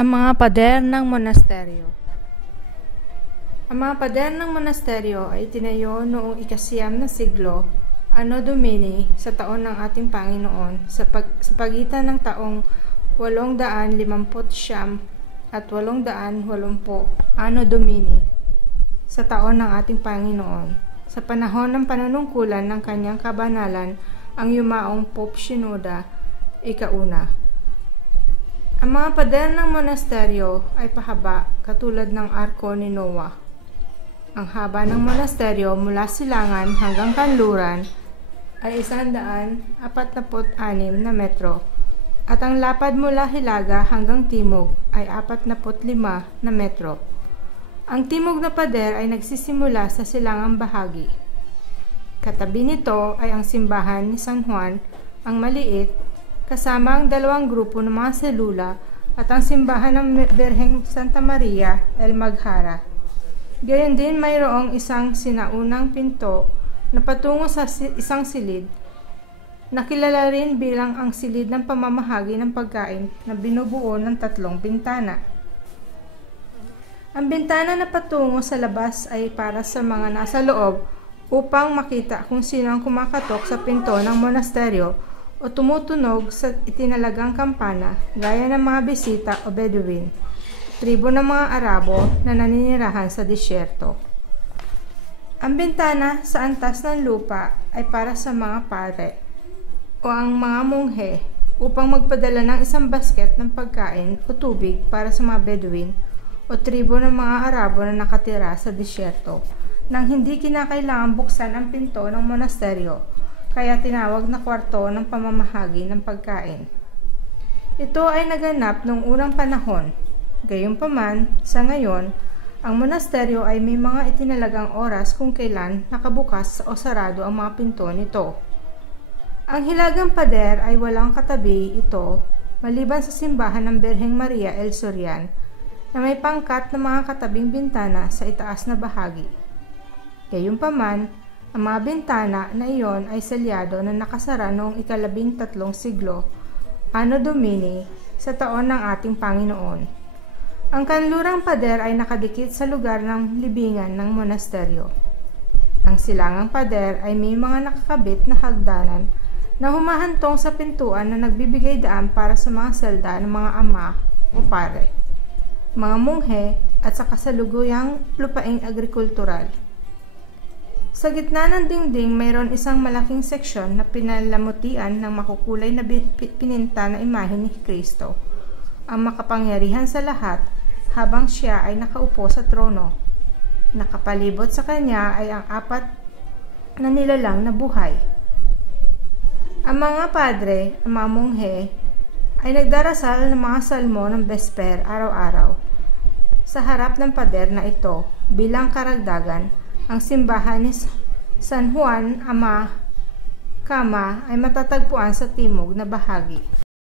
Ang mga pader ng monasteryo. Ang mga pader ng monasteryo ay tinayo noong ika-9 na siglo, Anno Domini, sa taon ng ating Panginoon, sa pagitan ng taong 859 at 880 Anno Domini, sa taon ng ating Panginoon, sa panahon ng panunungkulan ng kanyang kabanalan, ang yumaong Pope Shenouda ika-una. Ang mga pader ng monasteryo ay pahaba katulad ng arko ni Noah. Ang haba ng monasteryo mula silangan hanggang kanluran ay 146 na metro at ang lapad mula hilaga hanggang timog ay 45 na metro. Ang timog na pader ay nagsisimula sa silangang bahagi. Katabi nito ay ang simbahan ni San Juan, ang maliit, kasama ang dalawang grupo ng mga selula at ang simbahan ng Birheng Santa Maria el Maghara. Gayon din mayroong isang sinaunang pinto na patungo sa isang silid, na kilala rin bilang ang silid ng pamamahagi ng pagkain na binubuo ng 3 bintana. Ang bintana na patungo sa labas ay para sa mga nasa loob upang makita kung sino ang kumakatok sa pinto ng monasteryo o tumutunog sa itinalagang kampana gaya ng mga bisita o Bedouin, tribo ng mga Arabo na naninirahan sa disyerto. Ang bintana sa antas ng lupa ay para sa mga padre o ang mga monghe upang magpadala ng isang basket ng pagkain o tubig para sa mga Bedouin o tribo ng mga Arabo na nakatira sa disyerto nang hindi kinakailangan buksan ang pinto ng monasteryo, kaya tinawag na kwarto ng pamamahagi ng pagkain. Ito ay naganap noong unang panahon. Gayunpaman, sa ngayon, ang monasteryo ay may mga itinalagang oras kung kailan nakabukas o sarado ang mga pinto nito. Ang hilagang pader ay walang katabi ito maliban sa simbahan ng Birheng Maria el Sorian na may pangkat na mga katabing bintana sa itaas na bahagi. Gayunpaman, ang mga bintana na iyon ay selyado na nakasara noong ika-13 siglo, Anno Domini, sa taon ng ating Panginoon. Ang kanlurang pader ay nakadikit sa lugar ng libingan ng monasteryo. Ang silangang pader ay may mga nakakabit na hagdanan na humahantong sa pintuan na nagbibigay daan para sa mga selda ng mga ama o pare, mga monghe at sa kasalukuyang lupaing agrikultural. Sa gitna ng dingding, mayroon isang malaking seksyon na pinalamutian ng makukulay na pininta na imahe ni Kristo, ang makapangyarihan sa lahat, habang siya ay nakaupo sa trono. Nakapalibot sa kanya ay ang 4 na nilalang na buhay. Ang mga padre, ang mga monghe, ay nagdarasal ng mga salmo ng Vesper araw-araw. Sa harap ng pader na ito, bilang karagdagan, ang simbahan ni San Juan Ama Kama ay matatagpuan sa timog na bahagi.